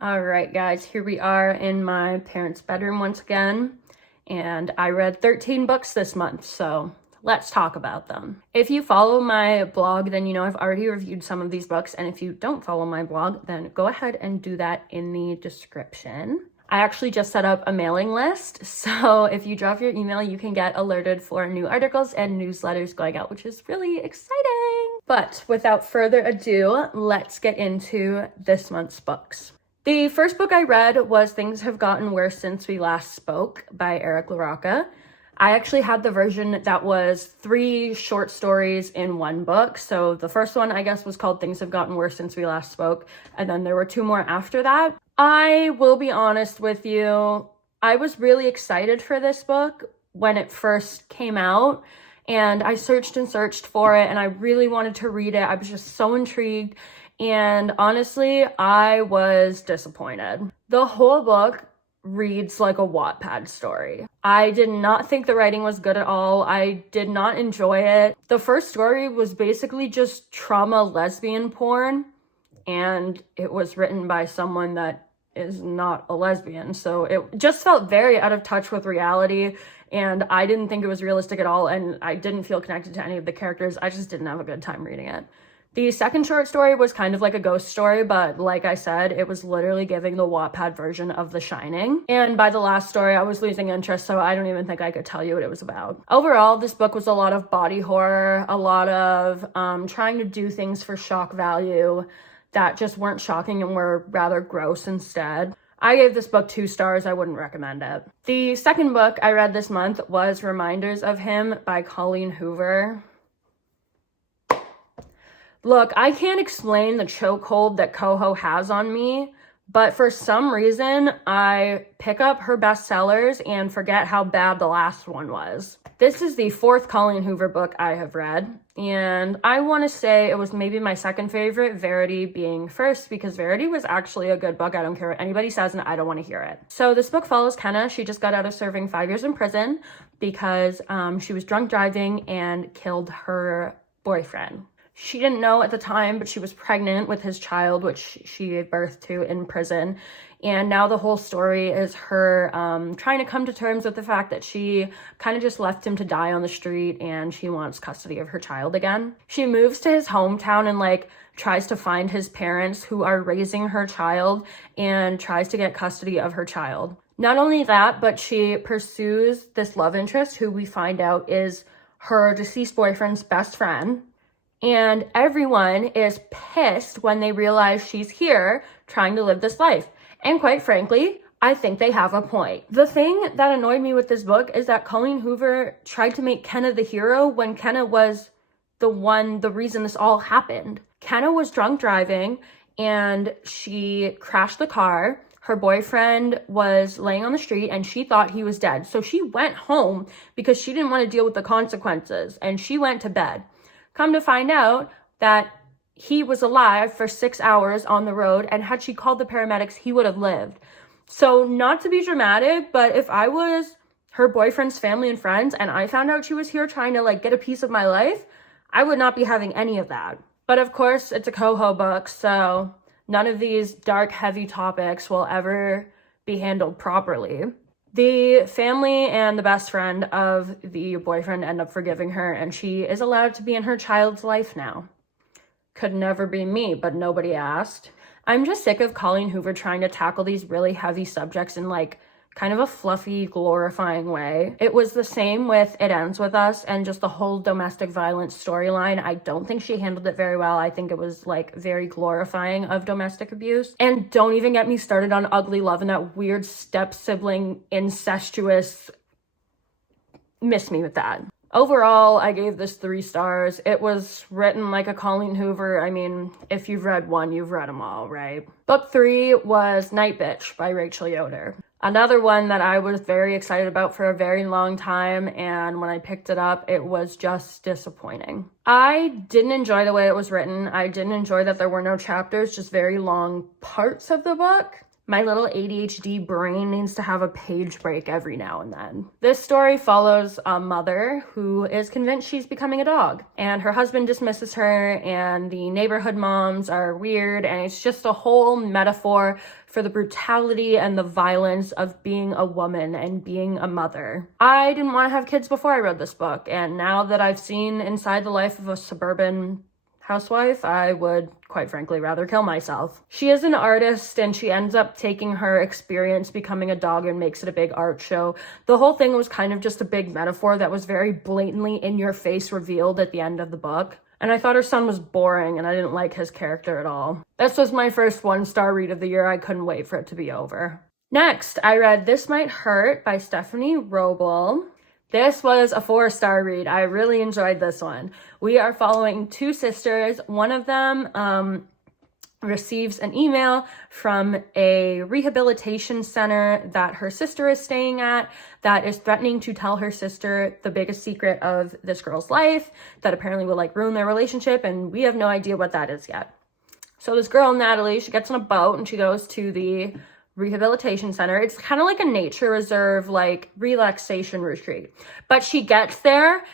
All right, guys, here we are in my parents' bedroom once again, and I read 13 books this month, so let's talk about them. If you follow my blog, then you know I've already reviewed some of these books, and if you don't follow my blog, then go ahead and do that in the description. I actually just set up a mailing list, so if you drop your email, you can get alerted for new articles and newsletters going out, which is really exciting. But without further ado, let's get into this month's books. The first book I read was Things Have Gotten Worse Since We Last Spoke by Eric LaRocca. I actually had the version that was 3 short stories in one book. So the first one, I guess, was called Things Have Gotten Worse Since We Last Spoke. And then there were 2 more after that. I will be honest with you, I was really excited for this book when it first came out. And I searched and searched for it, and I really wanted to read it. I was just so intrigued. And honestly, I was disappointed. The whole book reads like a Wattpad story. I did not think the writing was good at all. I did not enjoy it. The first story was basically just trauma lesbian porn, and it was written by someone that is not a lesbian. So it just felt very out of touch with reality, and I didn't think it was realistic at all, and I didn't feel connected to any of the characters. I just didn't have a good time reading it. The second short story was kind of like a ghost story, but like I said, it was literally giving the Wattpad version of The Shining. And by the last story, I was losing interest, so I don't even think I could tell you what it was about. Overall, this book was a lot of body horror, a lot of trying to do things for shock value that just weren't shocking and were rather gross instead. I gave this book 2 stars. I wouldn't recommend it. The second book I read this month was Reminders of Him by Colleen Hoover. Look, I can't explain the chokehold that Xoxo has on me, but for some reason, I pick up her bestsellers and forget how bad the last one was. This is the 4th Colleen Hoover book I have read, and I want to say it was maybe my second favorite, Verity being first, because Verity was actually a good book. I don't care what anybody says, and I don't want to hear it. So this book follows Kenna. She just got out of serving 5 years in prison because she was drunk driving and killed her boyfriend. She didn't know at the time, but she was pregnant with his child, which she gave birth to in prison. And now the whole story is her trying to come to terms with the fact that she kind of just left him to die on the street, and she wants custody of her child again. She moves to his hometown and tries to find his parents who are raising her child and tries to get custody of her child. Not only that, but she pursues this love interest who we find out is her deceased boyfriend's best friend. And everyone is pissed when they realize she's here trying to live this life. And quite frankly, I think they have a point. The thing that annoyed me with this book is that Colleen Hoover tried to make Kenna the hero when Kenna was the reason this all happened. Kenna was drunk driving and she crashed the car. Her boyfriend was laying on the street and she thought he was dead. So she went home because she didn't want to deal with the consequences, and she went to bed. Come to find out that he was alive for 6 hours on the road, and had she called the paramedics, he would have lived. So not to be dramatic, but if I was her boyfriend's family and friends and I found out she was here trying to get a piece of my life, I would not be having any of that. But of course, it's a Xoxo book, so none of these dark, heavy topics will ever be handled properly. The family and the best friend of the boyfriend end up forgiving her, and she is allowed to be in her child's life now. Could never be me, but nobody asked. I'm just sick of Colleen Hoover trying to tackle these really heavy subjects in kind of a fluffy, glorifying way. It was the same with It Ends With Us and just the whole domestic violence storyline. I don't think she handled it very well. I think it was very glorifying of domestic abuse. And don't even get me started on Ugly Love and that weird step-sibling incestuous. Miss me with that. Overall, I gave this 3 stars. It was written like a Colleen Hoover. I mean, if you've read one, you've read them all, right? Book 3 was Night Bitch by Rachel Yoder. Another one that I was very excited about for a very long time, and when I picked it up, it was just disappointing. I didn't enjoy the way it was written. I didn't enjoy that there were no chapters, just very long parts of the book. My little ADHD brain needs to have a page break every now and then. This story follows a mother who is convinced she's becoming a dog, and her husband dismisses her, and the neighborhood moms are weird, and it's just a whole metaphor for the brutality and the violence of being a woman and being a mother. I didn't want to have kids before I read this book, and now that I've seen inside the life of a suburban housewife, I would quite frankly rather kill myself. She is an artist, and she ends up taking her experience becoming a dog and makes it a big art show. The whole thing was kind of just a big metaphor that was very blatantly in your face revealed at the end of the book. And I thought her son was boring, and I didn't like his character at all. This was my first 1-star read of the year. I couldn't wait for it to be over. Next, I read This Might Hurt by Stephanie Roble. This was a 4-star read. I really enjoyed this one. We are following 2 sisters. One of them receives an email from a rehabilitation center that her sister is staying at that is threatening to tell her sister the biggest secret of this girl's life that apparently will ruin their relationship, and we have no idea what that is yet. So this girl, Natalie, she gets on a boat and she goes to the rehabilitation center. It's kind of like a nature reserve, relaxation retreat. But she gets there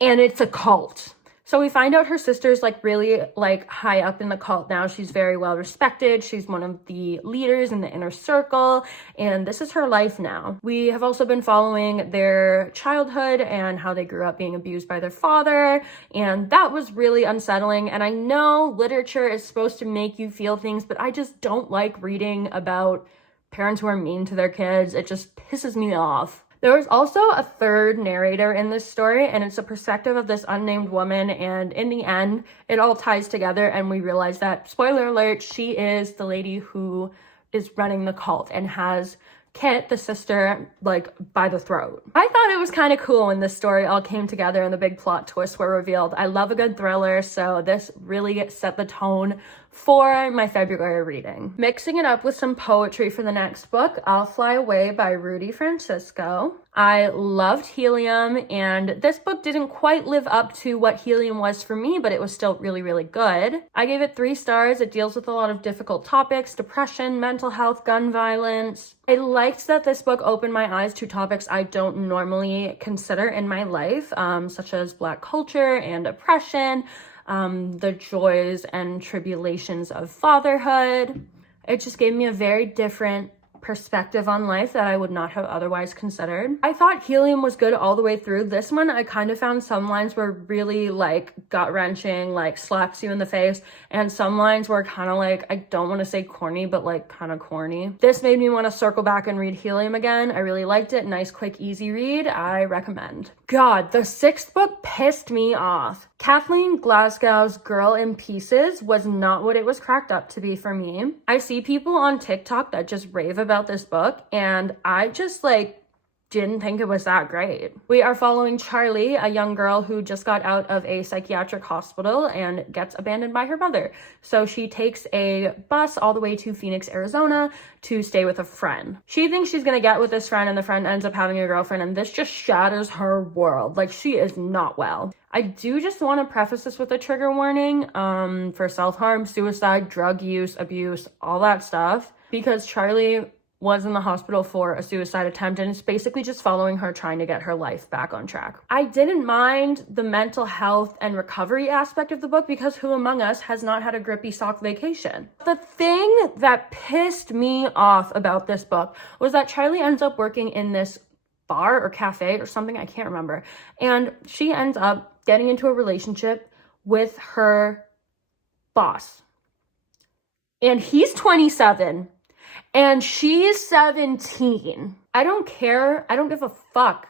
and it's a cult. So we find out her sister's really high up in the cult now. She's very well respected. She's one of the leaders in the inner circle, and this is her life now. We have also been following their childhood and how they grew up being abused by their father, and that was really unsettling. And I know literature is supposed to make you feel things, but I just don't like reading about parents who are mean to their kids. It just pisses me off. There was also a third narrator in this story, and it's a perspective of this unnamed woman, and in the end, it all ties together, and we realize that, spoiler alert, she is the lady who is running the cult and has Kit, the sister, by the throat. I thought it was kind of cool when this story all came together and the big plot twists were revealed. I love a good thriller, so this really set the tone for my February reading. Mixing it up with some poetry for the next book, I'll Fly Away by Rudy Francisco. I loved Helium, and this book didn't quite live up to what Helium was for me, but it was still really, really good. I gave it 3 stars. It deals with a lot of difficult topics: depression, mental health, gun violence. I liked that this book opened my eyes to topics I don't normally consider in my life, such as Black culture and oppression, the joys and tribulations of fatherhood. It just gave me a very different perspective on life that I would not have otherwise considered. I thought Helium was good all the way through. This one, I kind of found some lines were really gut-wrenching, slaps you in the face, and some lines were kind of I don't want to say corny, but kind of corny. This made me want to circle back and read Helium again. I really liked it. Nice, quick, easy read. I recommend. God, the 6th book pissed me off. Kathleen Glasgow's Girl in Pieces was not what it was cracked up to be for me. I see people on TikTok that just rave about this book, and I just didn't think it was that great. We are following Charlie, a young girl who just got out of a psychiatric hospital and gets abandoned by her mother. So she takes a bus all the way to Phoenix, Arizona to stay with a friend. She thinks she's gonna get with this friend, and the friend ends up having a girlfriend, and this just shatters her world. She is not well. I do just want to preface this with a trigger warning for self-harm, suicide, drug use, abuse, all that stuff, because Charlie was in the hospital for a suicide attempt, and it's basically just following her trying to get her life back on track. I didn't mind the mental health and recovery aspect of the book because who among us has not had a grippy sock vacation? The thing that pissed me off about this book was that Charlie ends up working in this bar or cafe or something, I can't remember, and she ends up getting into a relationship with her boss. And he's 27. And she's 17. I don't care. I don't give a fuck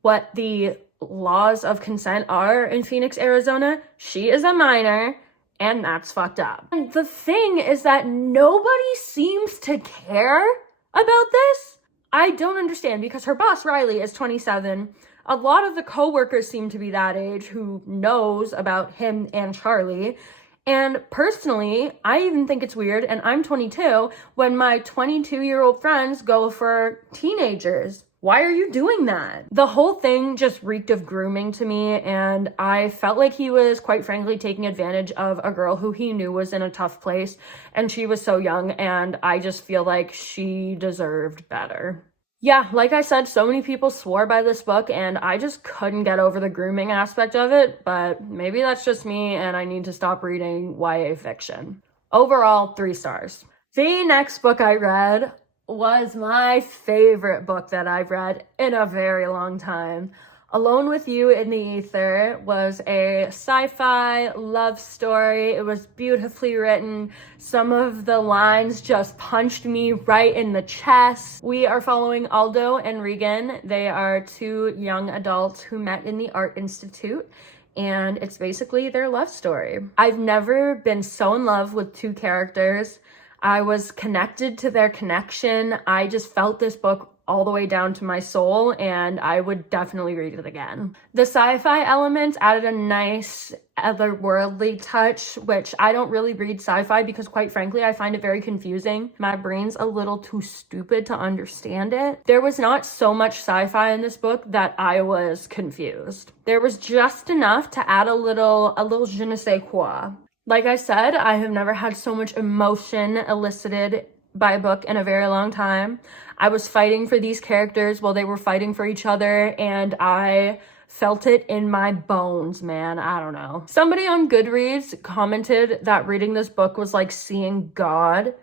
what the laws of consent are in Phoenix, Arizona. She is a minor, and that's fucked up. And the thing is that nobody seems to care about this. I don't understand, because her boss, Riley, is 27. A lot of the coworkers seem to be that age who knows about him and Charlie. And personally, I even think it's weird, and I'm 22, when my 22-year-old friends go for teenagers. Why are you doing that? The whole thing just reeked of grooming to me, and I felt like he was, quite frankly, taking advantage of a girl who he knew was in a tough place, and she was so young, and I just feel like she deserved better. Yeah, like I said, so many people swore by this book, and I just couldn't get over the grooming aspect of it, but maybe that's just me, and I need to stop reading YA fiction. Overall, 3 stars. The next book I read was my favorite book that I've read in a very long time. Alone with You in the Ether was a sci-fi love story. It was beautifully written. Some of the lines just punched me right in the chest. We are following Aldo and Regan. They are 2 young adults who met in the Art Institute, and it's basically their love story. I've never been so in love with 2 characters. I was connected to their connection. I just felt this book all the way down to my soul, and I would definitely read it again. The sci-fi elements added a nice otherworldly touch, which I don't really read sci-fi because, quite frankly, I find it very confusing. My brain's a little too stupid to understand it. There was not so much sci-fi in this book that I was confused. There was just enough to add a little je ne sais quoi. Like I said, I have never had so much emotion elicited by a book in a very long time. I was fighting for these characters while they were fighting for each other, and I felt it in my bones, man. I don't know. Somebody on Goodreads commented that reading this book was like seeing God.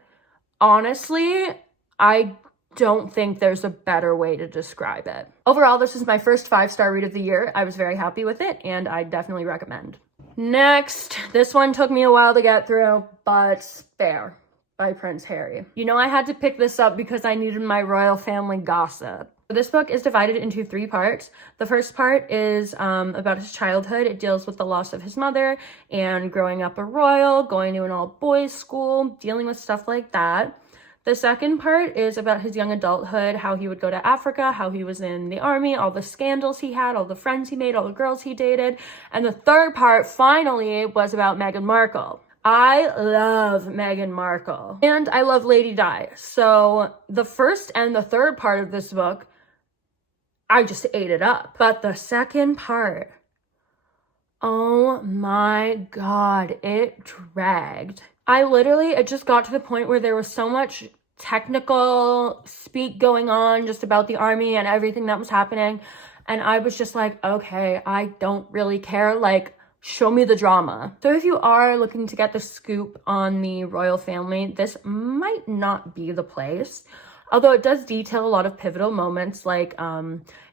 Honestly, I don't think there's a better way to describe it. Overall, this is my first 5-star read of the year. I was very happy with it, and I definitely recommend. Next, this one took me a while to get through, but Spare by Prince Harry. You know, I had to pick this up because I needed my royal family gossip. This book is divided into 3 parts. The first part is about his childhood. It deals with the loss of his mother and growing up a royal, going to an all-boys school, dealing with stuff like that. The second part is about his young adulthood, how he would go to Africa, how he was in the army, all the scandals he had, all the friends he made, all the girls he dated. And the third part, finally, was about Meghan Markle. I love Meghan Markle. And I love Lady Di. So the first and the third part of this book, I just ate it up. But the second part, oh my God, it dragged. It just got to the point where there was so much technical speak going on just about the army and everything that was happening. And I was just like, okay, I don't really care. Like, show me the drama. So if you are looking to get the scoop on the royal family, this might not be the place. Although it does detail a lot of pivotal moments like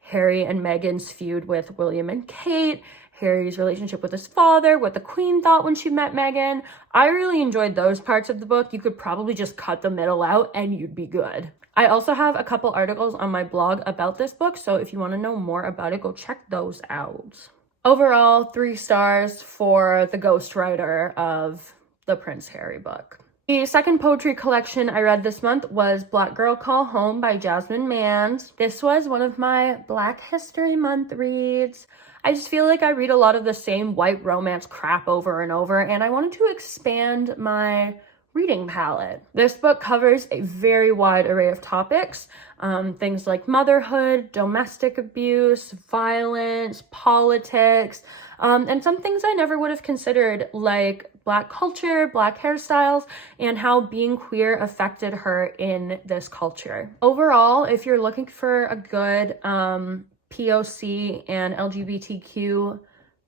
Harry and Meghan's feud with William and Kate, Harry's relationship with his father, what the Queen thought when she met Meghan. I really enjoyed those parts of the book. You could probably just cut the middle out and you'd be good. I also have a couple articles on my blog about this book, so if you want to know more about it, go check those out. Overall, 3 stars for the ghostwriter of the Prince Harry book. The second poetry collection I read this month was Black Girl Call Home by Jasmine Mans. This was one of my Black History Month reads. I just feel like I read a lot of the same white romance crap over and over, and I wanted to expand my reading palette. This book covers a very wide array of topics, things like motherhood, domestic abuse, violence, politics, and some things I never would have considered, like Black culture, Black hairstyles, and how being queer affected her in this culture. Overall, if you're looking for a good POC and LGBTQ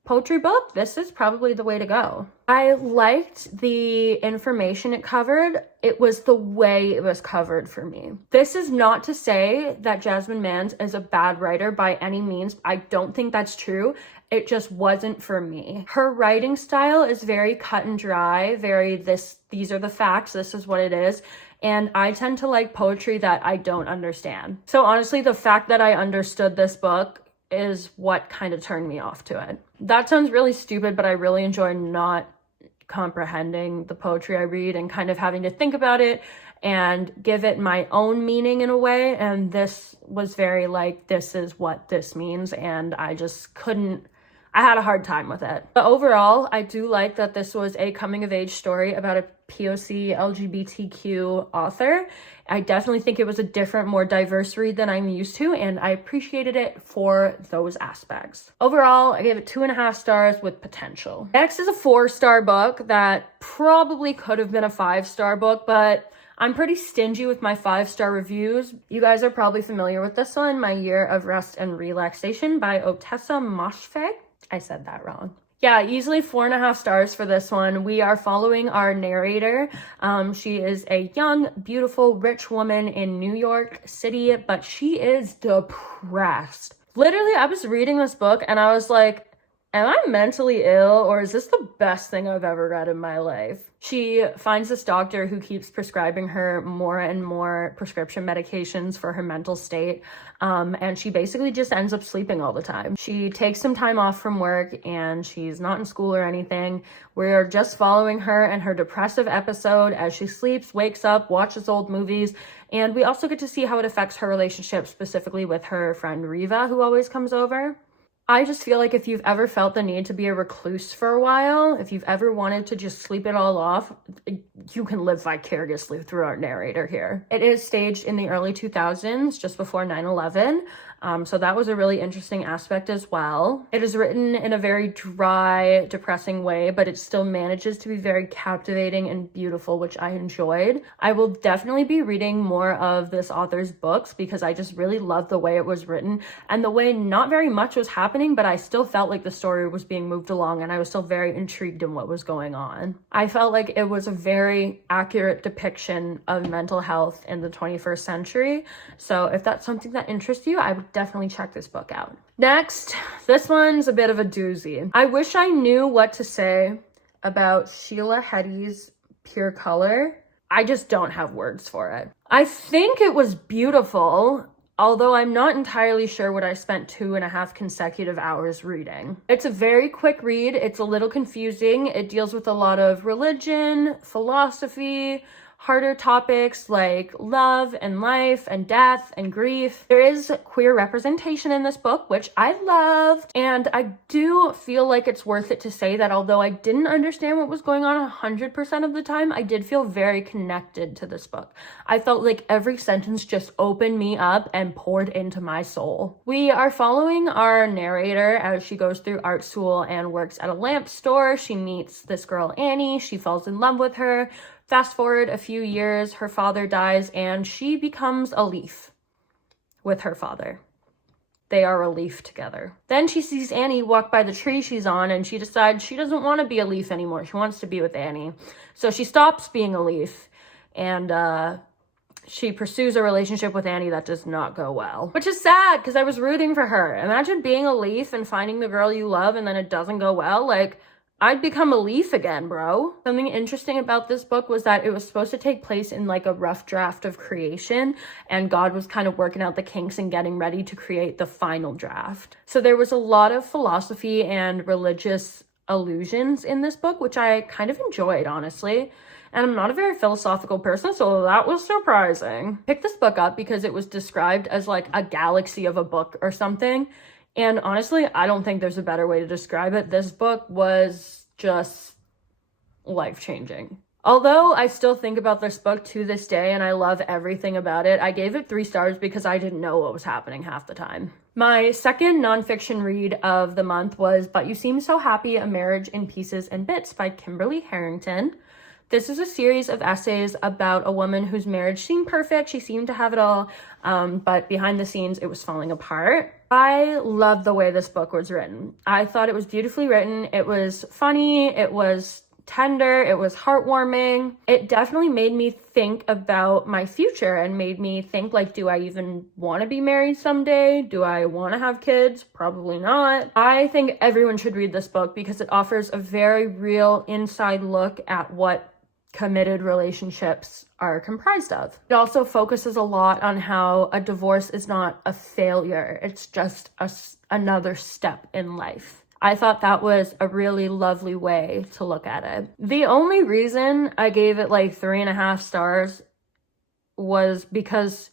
poetry book, this is probably the way to go. I liked the information it covered. It was the way it was covered for me. This is not to say that Jasmine Mans is a bad writer by any means. I don't think that's true. It just wasn't for me. Her writing style is very cut and dry, these are the facts, this is what it is. And I tend to like poetry that I don't understand. So honestly, the fact that I understood this book is what kind of turned me off to it. That sounds really stupid, but I really enjoy not comprehending the poetry I read and kind of having to think about it and give it my own meaning in a way. And this was very like, this is what this means. And I I had a hard time with it. But overall, I do like that this was a coming of age story about a POC LGBTQ author. I definitely think it was a different, more diverse read than I'm used to, and I appreciated it for those aspects. Overall, I gave it 2.5 stars with potential. Next is a 4-star book that probably could have been a 5-star book, but I'm pretty stingy with my 5-star reviews. You guys are probably familiar with this one, My Year of Rest and Relaxation by Otessa Moshfegh. I said that wrong. Yeah, easily 4.5 stars for this one. We are following our narrator. She is a young, beautiful, rich woman in New York City, but she is depressed. Literally, I was reading this book and I was like, am I mentally ill, or is this the best thing I've ever read in my life? She finds this doctor who keeps prescribing her more and more prescription medications for her mental state, and she basically just ends up sleeping all the time. She takes some time off from work, and she's not in school or anything. We're just following her and her depressive episode as she sleeps, wakes up, watches old movies, and we also get to see how it affects her relationship, specifically with her friend Riva, who always comes over. I just feel like if you've ever felt the need to be a recluse for a while, if you've ever wanted to just sleep it all off, you can live vicariously through our narrator here. It is staged in the early 2000s, just before 9/11. So that was a really interesting aspect as well. It is written in a very dry, depressing way, but it still manages to be very captivating and beautiful, which I enjoyed. I will definitely be reading more of this author's books because I just really love the way it was written and the way not very much was happening, but I still felt like the story was being moved along and I was still very intrigued in what was going on. I felt like it was a very accurate depiction of mental health in the 21st century. So if that's something that interests you, I would definitely check this book out. Next, this one's a bit of a doozy. I wish I knew what to say about Sheila Heti's Pure Color. I just don't have words for it. I think it was beautiful, although I'm not entirely sure what I spent 2.5 consecutive hours reading. It's a very quick read. It's a little confusing. It deals with a lot of religion, philosophy, harder topics like love and life and death and grief. There is queer representation in this book, which I loved. And I do feel like it's worth it to say that although I didn't understand what was going on 100% of the time, I did feel very connected to this book. I felt like every sentence just opened me up and poured into my soul. We are following our narrator as she goes through art school and works at a lamp store. She meets this girl, Annie. She falls in love with her. Fast forward a few years, her father dies and she becomes a leaf with her father. They are a leaf together. Then she sees Annie walk by the tree she's on and she decides she doesn't want to be a leaf anymore. She wants to be with Annie. So she stops being a leaf and she pursues a relationship with Annie that does not go well. Which is sad because I was rooting for her. Imagine being a leaf and finding the girl you love and then it doesn't go well. Like, I'd become a leaf again, bro. Something interesting about this book was that it was supposed to take place in like a rough draft of creation, and God was kind of working out the kinks and getting ready to create the final draft. So there was a lot of philosophy and religious allusions in this book, which I kind of enjoyed, honestly. And I'm not a very philosophical person, so that was surprising. Picked this book up because it was described as like a galaxy of a book or something. And honestly, I don't think there's a better way to describe it. This book was just life-changing. Although I still think about this book to this day and I love everything about it, I gave it 3 stars because I didn't know what was happening half the time. My second nonfiction read of the month was But You Seem So Happy, A Marriage in Pieces and Bits by Kimberly Harrington. This is a series of essays about a woman whose marriage seemed perfect. She seemed to have it all, but behind the scenes, it was falling apart. I love the way this book was written. I thought it was beautifully written. It was funny. It was tender. It was heartwarming. It definitely made me think about my future and made me think, like, do I even want to be married someday? Do I want to have kids? Probably not. I think everyone should read this book because it offers a very real inside look at what committed relationships are comprised of. It also focuses a lot on how a divorce is not a failure. It's just another step in life. I thought that was a really lovely way to look at it. The only reason I gave it like 3.5 stars was because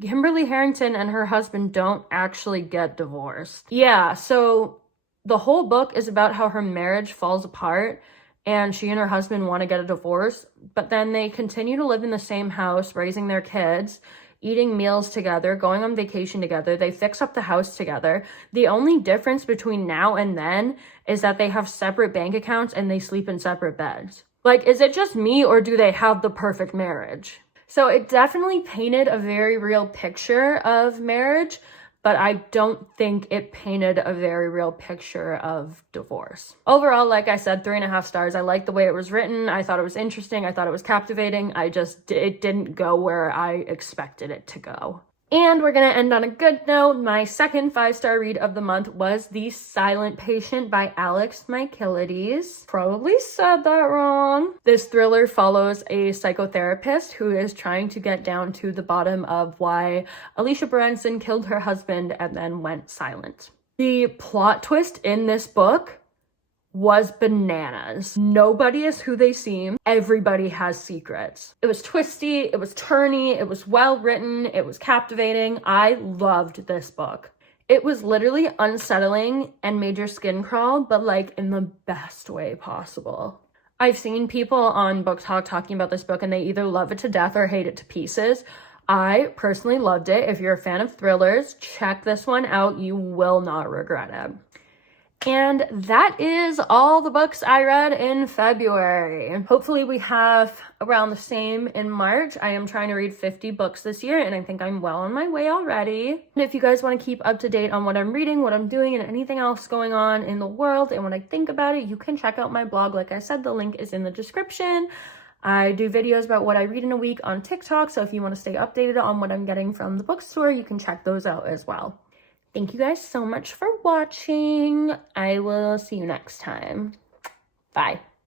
Kimberly Harrington and her husband don't actually get divorced. Yeah, so The whole book is about how her marriage falls apart and she and her husband want to get a divorce, but then they continue to live in the same house, raising their kids, eating meals together, going on vacation together. They fix up the house together. The only difference between now and then is that they have separate bank accounts and they sleep in separate beds. Like, is it just me or do they have the perfect marriage? So it definitely painted a very real picture of marriage, but I don't think it painted a very real picture of divorce. Overall, like I said, 3.5 stars. I liked the way it was written. I thought it was interesting. I thought it was captivating. It didn't go where I expected it to go. And we're gonna end on a good note. My second 5-star read of the month was The Silent Patient by Alex Michaelides. Probably said that wrong. This thriller follows a psychotherapist who is trying to get down to the bottom of why Alicia Berenson killed her husband and then went silent. The plot twist in this book was bananas. Nobody is who they seem. Everybody has secrets. It was twisty, it was turny, it was well written, it was captivating. I loved this book. It was literally unsettling and made your skin crawl, but like in the best way possible. I've seen people on Book Talk talking about this book and they either love it to death or hate it to pieces. I personally loved it. If you're a fan of thrillers, check this one out. You will not regret it. And that is all the books I read in February. Hopefully we have around the same in March. I am trying to read 50 books this year, and I think I'm well on my way already. And if you guys want to keep up to date on what I'm reading, what I'm doing, and anything else going on in the world, and what I think about it, you can check out my blog. Like I said, the link is in the description. I do videos about what I read in a week on TikTok, so if you want to stay updated on what I'm getting from the bookstore, you can check those out as well. Thank you guys so much for watching. I will see you next time. Bye.